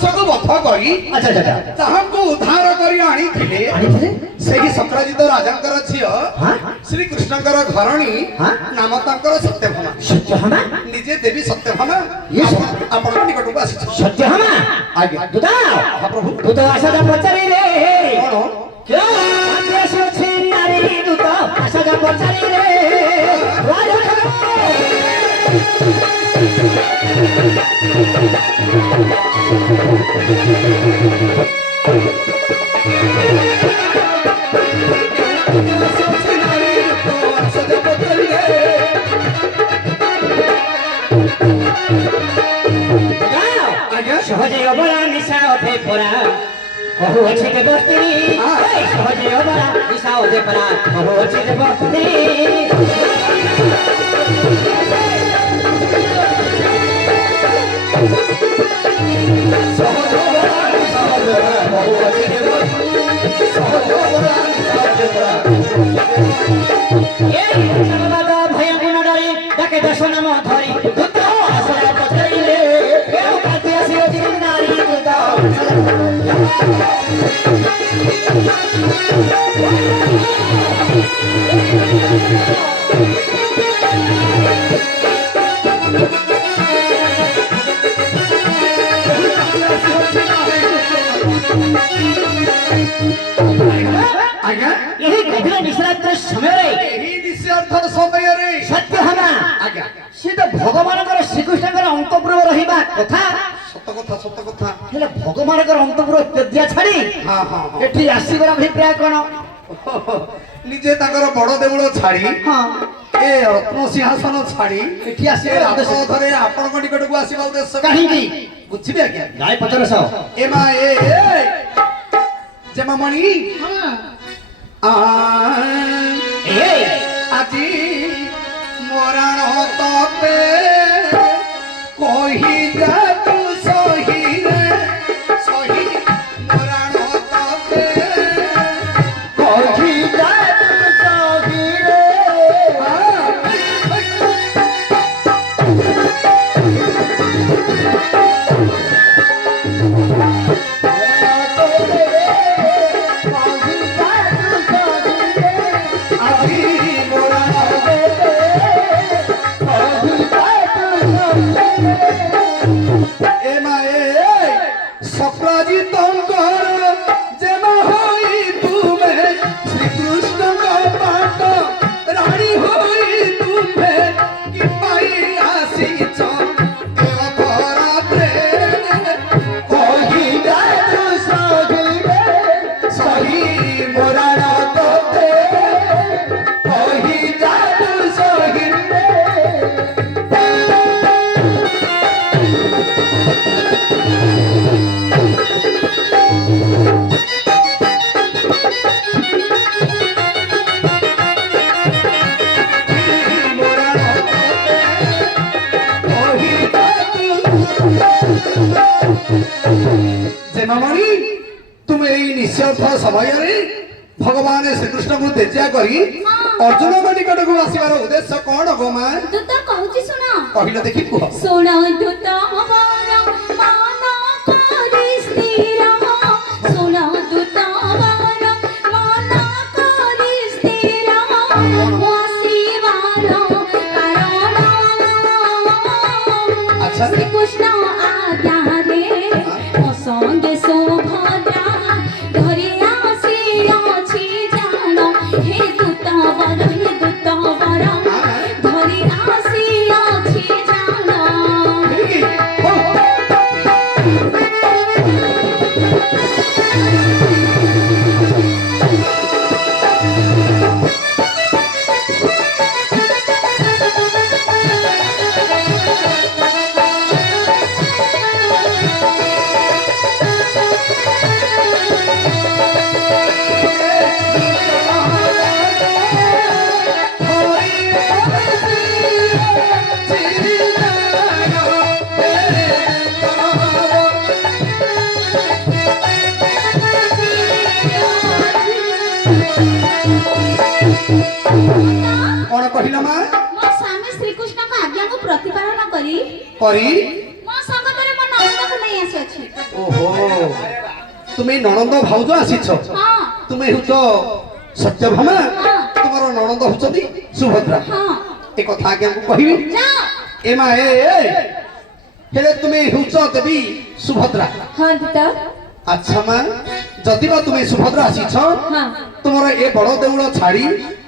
ରାକ୍ଷସକୁ ବଧ କରି ତାହାଙ୍କୁ ଉଦ୍ଧାର କରି ଆଣିଥିଲେ ସେହି ସତ୍ରଜିତ ରାଜାଙ୍କର ଝିଅ ଶ୍ରୀକୃଷ୍ଣଙ୍କର ଘରଣୀ ନାମ ତାଙ୍କର ସତ୍ୟଭାମା ନିଜେ ଦେବୀ ସତ୍ୟଭାମା ଆପଣଙ୍କ ନିକଟକୁ ଆସିଛି। ସତ୍ୟଭାମା ଆଜ୍ଞା ପ୍ରଭୁ ଦୂତ ଆଶା ପଚାରିଲେ କଣ ନାରୀ ଦୂତ ଆଶା ପଚାରିଲେ সহজে অবলা নিশা ওঠে পড়া কহু আছে কে বস্তি সহজে অবলা নিশা ওঠে পড়া কহু আছে কে বস্তি ভয় গুণ ডরি ডাকে দশ নাম ধরি দূত আসরা পচারিলে কেউ কাছে আসিও নারী দূত ଆଜ୍ଞା ଏହି ଗଭୀର ନିଶ୍ରାନ୍ତ ସମୟରେ ଏହି ନିଶ୍ଚିତ ସମୟରେ ସତ୍ୟଭାମା ଆଜ୍ଞା ସିଏ ତ ଭଗବାନଙ୍କର ଶ୍ରୀକୃଷ୍ଣଙ୍କର ଅନ୍ତପୁର ରହିବା କଥା ସତ କଥା ହେଲେ ଭଗବାନଙ୍କର ଅନ୍ତପୁର ତେଜିଆ ଛାଡି ଏଠି ଆସିବାର ଅଭିପ୍ରାୟ କଣ? ନିଜେ ତାଙ୍କର ବଡ ଦେଉଳ ଛାଡି ଏ ରତ୍ନ ସିଂହାସନ ଛାଡି ଏଠି ଆସିବାର ରାଜପଥରେ ଆପଣଙ୍କ ନିକଟକୁ ଆସିବା ଉଦ୍ଦେଶ୍ୟ କାହିଁକି ବୁଝିବେ ଆଜ୍ଞା ଗାଈ ପଚାରସ ଏ ମା ଏ ଜେମାମଣି আজি মরাণ তপে কহি যা তু সহি রে সহি মরাণ তপে কহি যা তু সহি রে ଜେମାମଣି ତୁମେ ଏଇ ନିଶ୍ଚିତ ସମୟରେ ଭଗବାନ ଶ୍ରୀକୃଷ୍ଣଙ୍କୁ ତେଜା କରି ଅର୍ଜୁନଙ୍କ ନିକଟକୁ ଆସିବାର ଉଦ୍ଦେଶ୍ୟ କଣ ଗୋ ମା? ଦୂତ କହୁଛି ଶୁଣ କହିଲ ଦେଖି କୁହ। ଶୁଣ ଦୂତ ମୋର ମନ କରି ସ୍ଥିର ଶୁଣ ଦୂତ ମୋର ମନ କରି ସ୍ଥିର ଆସିବାର କାରଣ ଶ୍ରୀକୃଷ୍ଣ ଆଜ୍ଞାରେ ମୋ ସଙ୍ଗେ ସୁଭଦ୍ରା ଧରି ଆସିଅଛି ଜାଣ ହେ ଦୂତ ବର ଧରି ଆସିଅଛି ଜାଣ कौन कहिला मा मो स्वामी श्री कृष्ण का आज्ञा को प्रतिपालन करी करी मो संगतरे मो नंद को नहीं आसी अछि ଓହୋ তুমি ননন্দ ভাউজ ଆସିଛ ହଁ তুমি ହେଉଛ ସତ୍ୟଭାମା ତୁମର ନଣନ୍ଦ ହେଉଛନ୍ତି ସୁଭଦ୍ରା ହଁ ଏ କଥା ଆଜ୍ଞାକୁ କହିବି ଯାଅ ଏ ମା ଏ ହେଲେ ତୁମେ ହେଉଛ ଦେବୀ ସୁଭଦ୍ରା ହଁ ଦିତ ଆଚ୍ଛା ମା ଯଦି ବା ତୁମେ ସୁଭଦ୍ରା ଆସିଛ ହଁ ତୁମର ଏ ବଡ଼ ଦେଉଳ ଛାଡ଼ି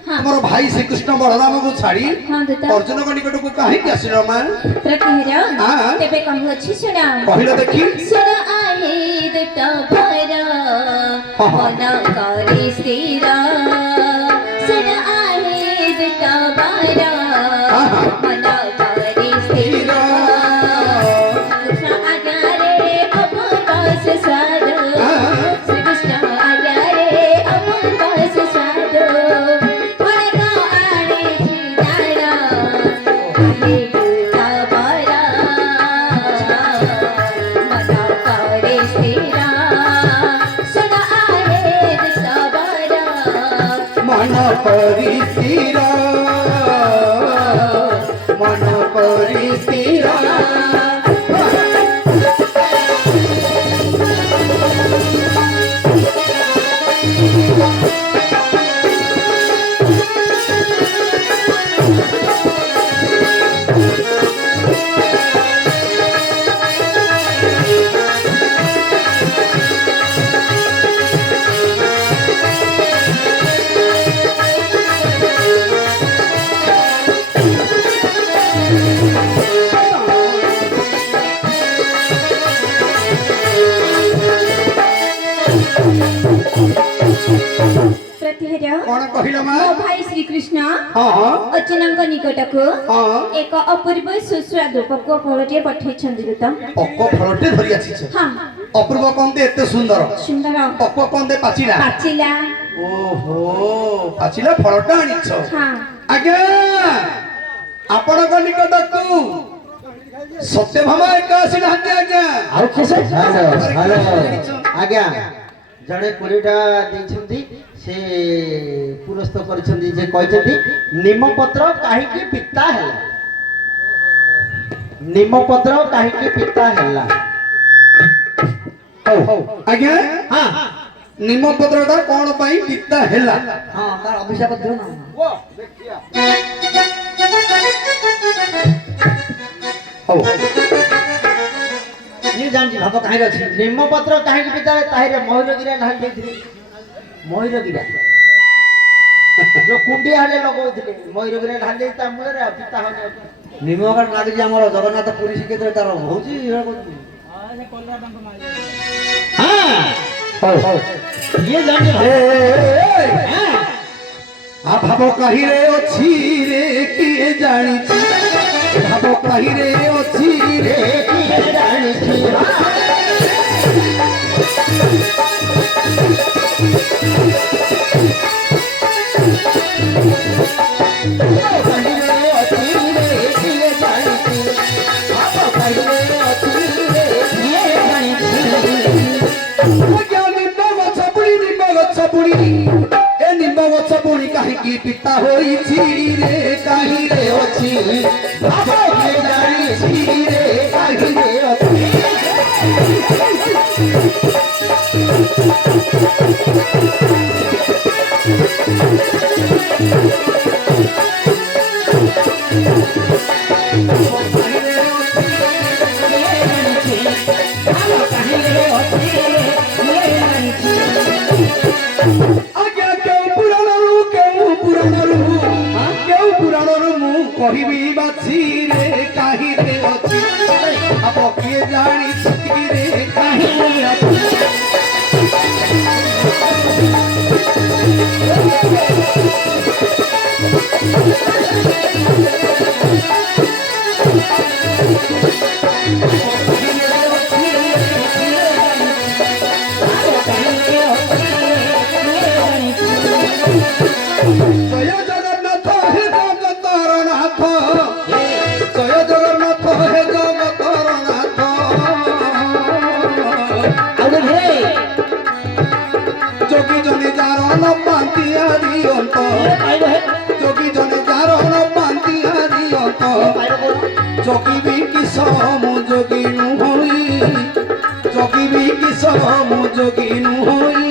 ହଁ। ତୁମର ଭାଇ ଶ୍ରୀକୃଷ୍ଣ ବଳରାମକୁ ଛାଡ଼ି ହଁ ଦିତ ଅର୍ଜୁନଙ୍କ ନିକଟକୁ କାହିଁକି ଆସିଲ ମା ପ୍ରତିହର ହଁ। ତେବେ କହୁଅଛି ଶୁଣ କହିଲ ଦେଖି ଶୁଣ ଆହେ ଦୁତ ଭର ମନ କରି ସ୍ଥିର ଶୁଣ ଆହେ ଦୁତ ଭର ମନ କରି ସ୍ଥିର କୃଷ୍ଣ ଆଜ୍ଞାରେ ଅମୃତ ସ୍ୱାଦ ଶ୍ରୀକୃଷ୍ଣ ଆଜ୍ଞାରେ ଅମୃତ ସ୍ୱାଦ ଫଳକ ଆଣିଛି ଜାଣ ଆହେ ଦୁତ ଭର ମନ କରି ସ୍ଥିର ଶୁଣ ଆହେ ଦୁତ ଭର মন করি স্থির মন করি স্থির ପ୍ରତିହର କଣ କହିଲ ମା ମୋ ଭାଇ ଶ୍ରୀକୃଷ୍ଣ ହଁ ହଁ ଅର୍ଜୁନଙ୍କ ନିକଟକୁ ହଁ ଏକ ଅପୂର୍ବ ସୁସ୍ୱାଦୁ ପକୁଆ ଫଳଟିଏ ପଠେଇଛନ୍ତି ଦୁତ ପକ ଫଳଟେ ଧରି ଆସିଛ ହଁ ଅପୂର୍ବ କନ୍ଦେ ଏତେ ସୁନ୍ଦର ସୁନ୍ଦର ପକ କନ୍ଦେ ପାଚିଲା ପାଚିଲା ଓହୋ ପାଚିଲା ଫଳଟା ଆଣିଛ ହଁ ଆଜ୍ଞା ଆପଣଙ୍କ ନିକଟକୁ ସତ୍ୟଭାମା ଏକା ଆସିନାହାନ୍ତି ଆଜ୍ଞା ଆଉ କିଏ ସେ ହ୍ୟାଲୋ। ଆଜ୍ଞା ଜଣେ 20ଟା ଦେଇଛନ୍ତି ସେ ପୁରସ୍ତ କରିଛନ୍ତି ଯେ କହିଛନ୍ତି ନିମପତ୍ର କାହିଁକି ପିତା ହେଲା ନିମପତ୍ର କାହିଁକି ପିତା ହେଲା ହଉ ହଉ ଆଜ୍ଞା ହଁ ନିମପତ୍ରଟା କଣ ପାଇଁ ପିତା ହେଲା ହଁ ତାର ଅଭିଶାପ ଦିଅ ନା ହଉ ମୁଁ ଜାଣିଛି ଭାବ କାହିଁକି ଅଛି ନିମପତ୍ର କାହିଁକି ପିତା ତାହିରେ ମୟୂରଗିରା ଢାଳି ଦେଇଥିଲେ ମୟୂରଗିରା ଯୋଉ କୁଣ୍ଡିଆ ହେଲେ ଲଗଉଥିଲେ ମୟୂରଗିରା ଢାଳି ଦେଇ ତା ମୂଳରେ ଆଉ ପିତା ହଉନି ନିମକାଠ ଲାଗିଛି ଆମର ଜଗନ୍ନାଥ ପୁରୀ ଶ୍ରୀକ୍ଷେତ୍ରରେ ତାର ହଉଛି ହଉ ହଉ ଇଏ ଜାଣିଛି ଭାବ କାହିଁରେ ଅଛି ରେ କିଏ ଜାଣିଛି ଭାବ କାହିଁରେ ଅଛି ରେ କିଏ ଜାଣିଛି ନିମ୍ବ ଗଛ ପୁଣି କାହିଁକି ପିତା ହୋଇଛି ରେ କାହିଁରେ ଅଛି ଭାବ କିଏ ଜାଣିଛି ରେ କାହିଁରେ ଅଛି ଆଜ୍ଞା କେଉଁ ପୁରାଣରୁ ମୁଁ କହିବି ବାଛି ରେ କାହିଁରେ ଅଛି ଭାବ କିଏ ଜାଣିଛି ରେ କାହିଁରେ ଅଛି জয় জগন্নাথ হে জগতর নাথ জয় জগন্নাথ হে জগতর নাথ যোগী জনে জারণ পান্তিয়ারি অন্ত যোগী জনে জারণ পান্তিয়ারি অন্ত যোগী বি কি সম যোগী নুহই যোগী বি କିସ ମୁଁ ଯୋଗୀ ନୁହଇ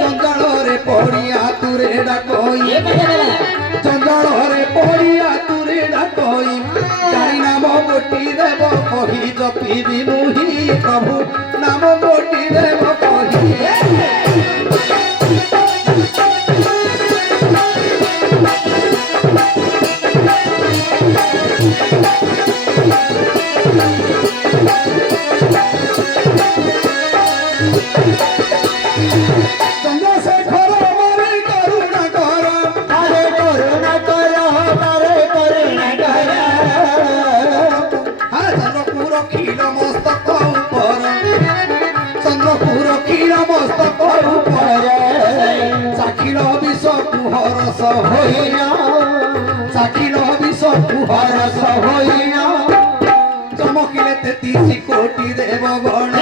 ଜଞ୍ଜାଳରେ ପଡ଼ିଆ ତୁରେ ଡାକଇ ଜଞ୍ଜାଳରେ ପଡ଼ିଆ ତୁରେ ଡାକଇ ଜାଣି ନାମ ଗୋଟି ଦେବ କହି ଜପିବି ମୁହିଁ ପ୍ରଭୁ ନାମ ଗୋଟି ଦେବ କହି চন্দ্রশেখর মরে করুণা কর আরে করুণা কর আরে করুণা কর হ্যাঁ চন্দ্রপুর খিল মস্তক উপর চন্দ্রপুর খিল মস্তক উপর চাখিল বিষ কুহরস হইল চাখিল বিষ কুহরস হইল চমকিলে 33 কোটি দেবগণ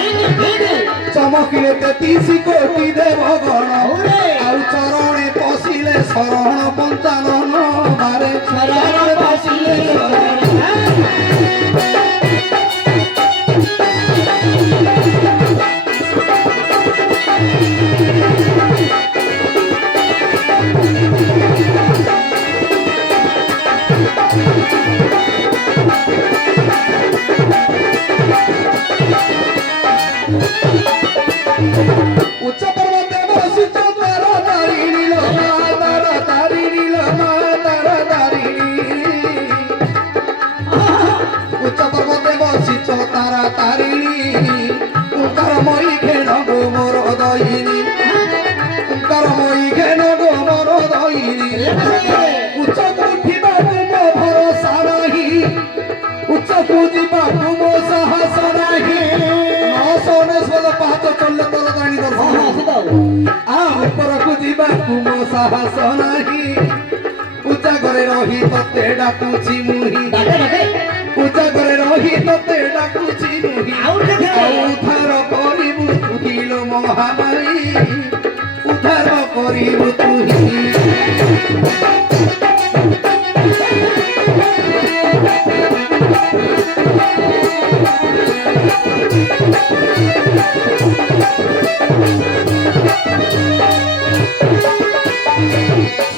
চমকিলে 33 কোটি দেবগণ ଆଉ ଚରଣେ ପଶିଲେ ଶରଣ ପଞ୍ଚାନନ ବାରେ ଶରଣେ ପଶିଲେ উচ্চ পর্বতে বসিত তারা তারিণী লোমা তারা তারিণী লোমা তারা তারিণী উচ্চ পর্বতে বসিত তারা তারিণী ওঙ্কার মই ঘেন গো মোর দইনি ওঙ্কার মই ঘেন গো মোর দইনি উচ্চ উঠিବାକୁ ମୋ ଭରସା ନାହିଁ ଉଚ୍ଚକୁ ଯିବାକୁ ମୋ ସାହସ ନାହିଁ 999 ପାହାଚ ଚଳିଲେ ତୋର ଜାଣି ଦର୍ଶନ ଉପରକୁ ଯିବାକୁ ମୋ ସାହସ ନାହିଁ ଉଚ୍ଚା ଘରେ ରହି ତତେ ଡାକୁଛି ମୁହିଁ ଉଚ୍ଚା ଘରେ ରହି ତତେ ଡାକୁଛି ମୁହିଁ ଉଦ୍ଧାର କରିବୁ ତୁହିଲ ମହାମାରୀ ଉଦ୍ଧାର କରିବୁ ତୁହି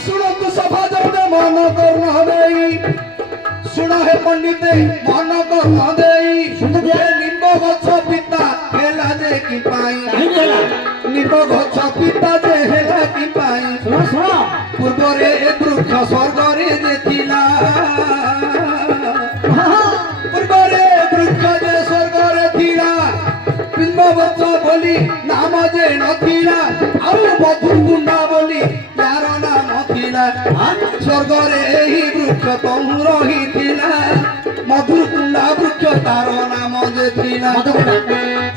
ଶୁଣନ୍ତୁ ସଭା ଜଣେ ମନ କର୍ଣ୍ଣ ଦେଇ ଶୁଣ ହେ ପଣ୍ଡିତେ ମନ କର୍ଣ୍ଣ ଦେଇ ନିମ୍ବ ଗଛ ପିତା ହେଲା ଯେ କି ପାଇଁ ନିମ୍ବ ଗଛ ପିତା ଯେ ହେଲା କି ପାଇଁ ପୂର୍ବରେ ଏ ବୃକ୍ଷ ସ୍ୱର୍ଗରେ ଯେ ଥିଲା ପୂର୍ବରେ ବୃକ୍ଷ ଯେ ସ୍ୱର୍ଗରେ ଥିଲା ନିମ୍ବ ଗଛ ବୋଲି ନାମ ଯେ ନଥିଲା ଆଉ ମଧୁକୁଣ୍ଡା ବୋଲି ଯାର ନାମ ଥିଲା ସ୍ୱର୍ଗରେ ଏହି ବୃକ୍ଷ ତହୁ ରହିଥିଲା ମଧୁକୁଣ୍ଡା ବୃକ୍ଷ ତାର ନାମ ଯେ ଥିଲା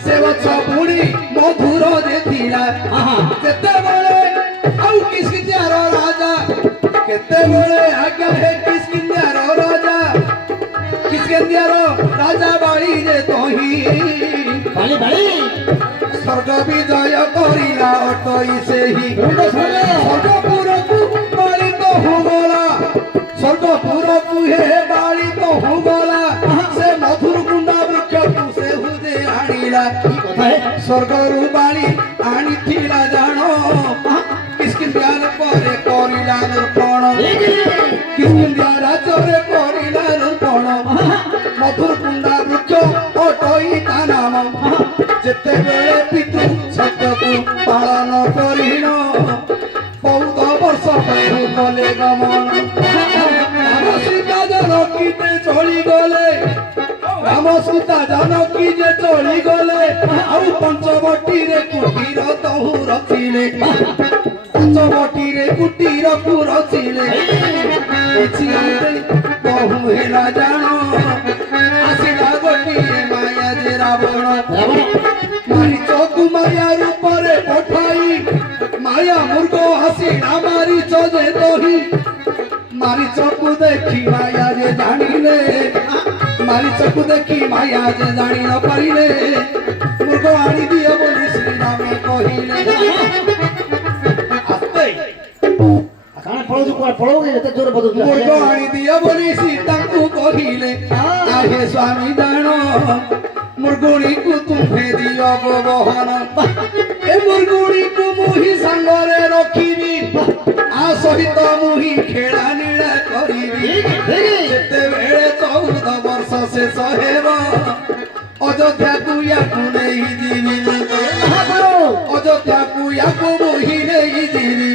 ସେ ଗଛ ପୁଣି ମଧୁର ଯେ ଥିଲା କେତେବେଳେ ଆଉ କିସ୍କିନ୍ଧ୍ୟାର ରାଜା କେତେବେଳେ ଆଜ୍ଞା ହେ କିସ୍କିନ୍ଧ୍ୟାର ରାଜା କିସ୍କିନ୍ଧ୍ୟାର ରାଜା ବାଳି ଯେ ତହି ସ୍ୱର୍ଗ ବିଜୟ କରିଲା ଅଟଇ ସେହି ସ୍ୱର୍ଗପୁରକୁ ବାଳିତ ହୋଗଲା ସ୍ୱର୍ଗପୁରକୁ ହେ ବାଳିତ ହୋଗଲା ସେ ମଧୁରକୁଣ୍ଡା ବୃକ୍ଷକୁ ସେ ହୁଜେ ଆଣିଲା ସ୍ୱର୍ଗରୁ ବାଳି ଆଣିଥିଲା ଜାଣ କିସ୍କିନ୍ଧ୍ୟାର ପରେ କରିଲା ନୃପଣ କିସ୍କିନ୍ଧ୍ୟା ରାଜ୍ୟରେ କରିଲା ନୃପଣ ମଧୁରକୁଣ୍ଡା ବୃକ୍ଷ ଅଟଇ ତା ନାମ ଯେତେବେଳେ ପିତୃ ସତ୍ୟକୁ ପାଳନ କରିଣ 14 ବର୍ଷ ପାଇଁ ଗଲେ ଗମନ ରାମ ସୀତା ଜାନକୀତେ ଚଳିଗଲେ ରାମ ସୀତା ଜାନକୀ ଯେ ଚଳିଗଲେ ଆଉ ପଞ୍ଚବଟିରେ କୁଟୀର ତହୁ ରଚିଲେ ପଞ୍ଚବଟିରେ କୁଟୀରକୁ ରଚିଲେ କିଛି ବହୁ ହେଲା ଜାଣ ଆସିଲା ଗୋଟିଏ ମାୟା ଯେ ରାବଣ ମାରିଚକୁ ମାୟା ରୂପରେ ପଠାଇ ମାୟା ମୃଗ ଆସିଲା ମାରିଚ ଯେ ଦହି ମାରିଚକୁ ଦେଖି ମାୟା ଯେ ଜାଣିଲେ ମାରିଚକୁ ଦେଖି ମାୟା ଯେ ଜାଣି ନ ପାରିଲେ ମୃଗ ଆଣିଦିଅ ବୋଲି ଶ୍ରୀରାମେ କହିଲେ ଆସ୍ତେ କାଣା ପଳଉଛୁ କୁଆଡେ ପଳଉଛୁ ଏତେ ଜୋର ବଦଳୁଛୁ ମୃଗ ଆଣିଦିଅ ବୋଲି ସୀତାଙ୍କୁ କହିଲେ ଆହେ ସ୍ୱାମୀ ଜାଣ मुर्गुणी को तुम्हे दियो बहन ए मुर्गुणी को मुही संगरे रखिबी आ सहित मुही खेला नीला करिबी जेते बेले 14 वर्ष शेष हेब अयोध्या को याकू नहीं जीवी अयोध्या को याकू मुही नहीं जीवी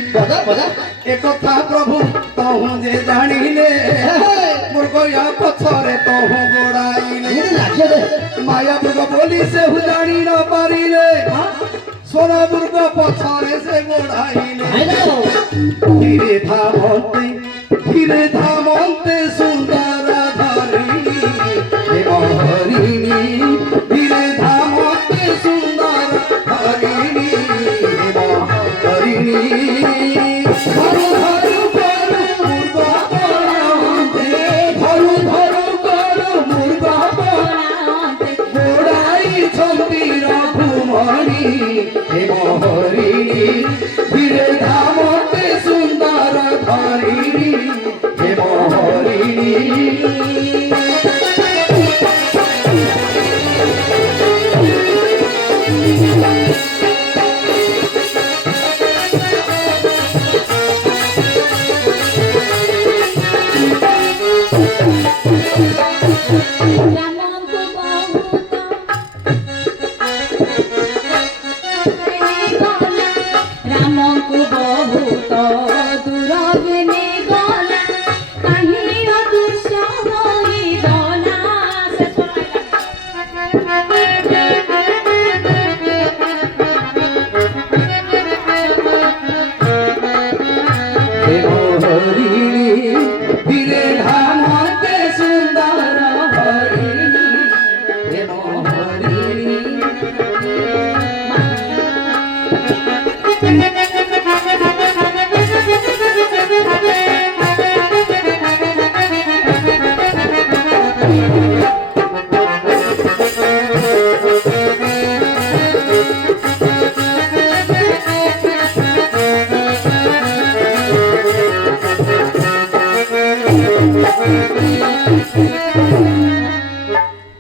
एक कथा प्रभु तहु जे जानिले मुर्गया पछरे तहु गोड़ाइले माया मृग बोली से हु जानी न पारिले सोना मृग पछरे से गोड़ाइले धीरे धामते सुंदर धरिणी हे महरिणी धीरे धामते सुंदर धरिणी हे महरिणी धरु धरु करू मुर्गा परांते धरु धरु करू मुर्गा परांते गोड़ाई छंदी रघुमणि हे महरिणी धीरे धामते सुंदर धरिणी हे महरिणी रामको बहुत दूर ने गला कहीं अदृश्य होई गला हे महरिणी धीरे धामते सुंदर हरिणी हे महरिणी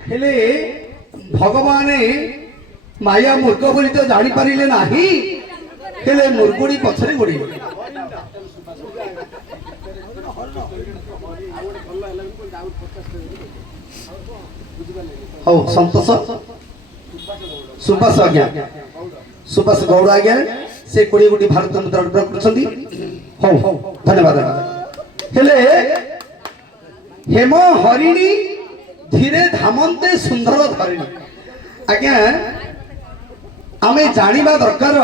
हेले भगवान माया मूर्ख बोली तो जानी पारिले नाही हेले मुर्गुणी पछरे गोड़िले हो संतोष सुभाष आज्ञा सुभाष गौड़ आज्ञा से 20 कोटी भारत मुद्रा अर्पण करछंती हो धन्यवाद हेले हेम हरिणी धीरे धामते सुंदर धरिणी आज्ञा आमे जानिबा दरकार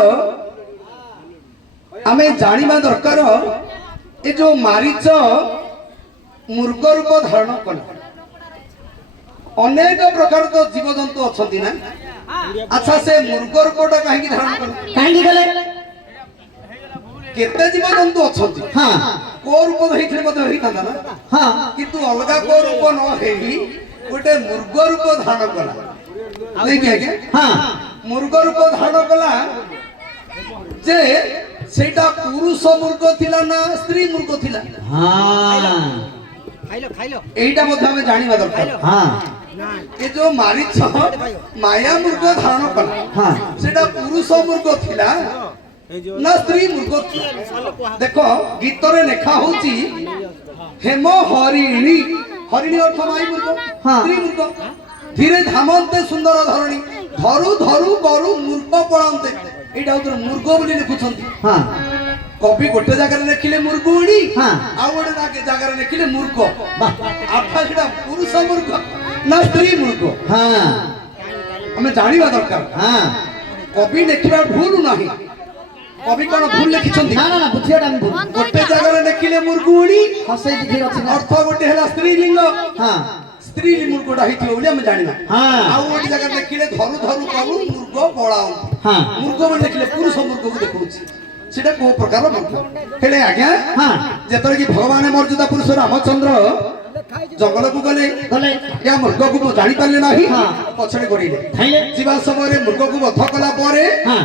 ए जो मारीच मूर्ख रूप धारण कला अनेक प्रकार तो जीव जंतु अछंती ना अच्छा से मूर्ख रूपटा काहे धारण कला काहे गले केते जीव जंतु अछंती हां को रूप हेथिले मते हेइतांदा ना हां किंतु अलगा को रूप न हेई गोटे मूर्ख रूप धारण कला नहीं कि आज्ञा हां मूर्ख रूप धारण कला जे सेटा पुरुष मूर्ख थिला ना स्त्री मूर्ख थिला हां खाइलो एटा मध्ये हमें जानिबा दरकार हां ए जो मारिच माया मूर्ख धारण कला हां सेटा पुरुष मूर्ख थिला ना स्त्री मूर्ख थिला देखो गीत रे लेखा होची हेम हरिणी हरिणी अर्थ माई मूर्ख हाँ। स्त्री मूर्ख धीरे धामते सुंदर धरणी धरु धरु करू मूर्ख पड़ांते एटा उतर मूर्ख बोली लिखुछंती हां कवि गोटे जगह लिखिले मुर्गुणी हाँ। आ गोटे जगह लिखिले मूर्ख वाह आपा सेटा पुरुष मूर्ख ना स्त्री मूर्ख हां हमें जानिबा दरकार हां कवि लिखिबा भूल नाही कवि कोन भूल लिखिछंती ना ना ना बुझियाटा हम भूल गोटे जगह लिखिले मुर्गुणी हसै दिखि रछि ना अर्थ गोटे हला स्त्री लिंग हां स्त्री मूर्खटा हिथियो बोली हम जानिबा हाँ। आ गोटे जगह लिखिले धरु धरु करू मूर्ख पड़ाऊ हां मूर्ख बोली लिखिले पुरुष मूर्ख को देखौछि सेटा को प्रकार मूर्ख हेले आज्ञा हां जेतरे कि भगवान मर्यादा पुरुष रामचंद्र जंगल को गले गले या मृग को जानी पारले नाही हाँ। पछड़े गोड़िले खाइले जीवा समय मृग को वध कला परे हां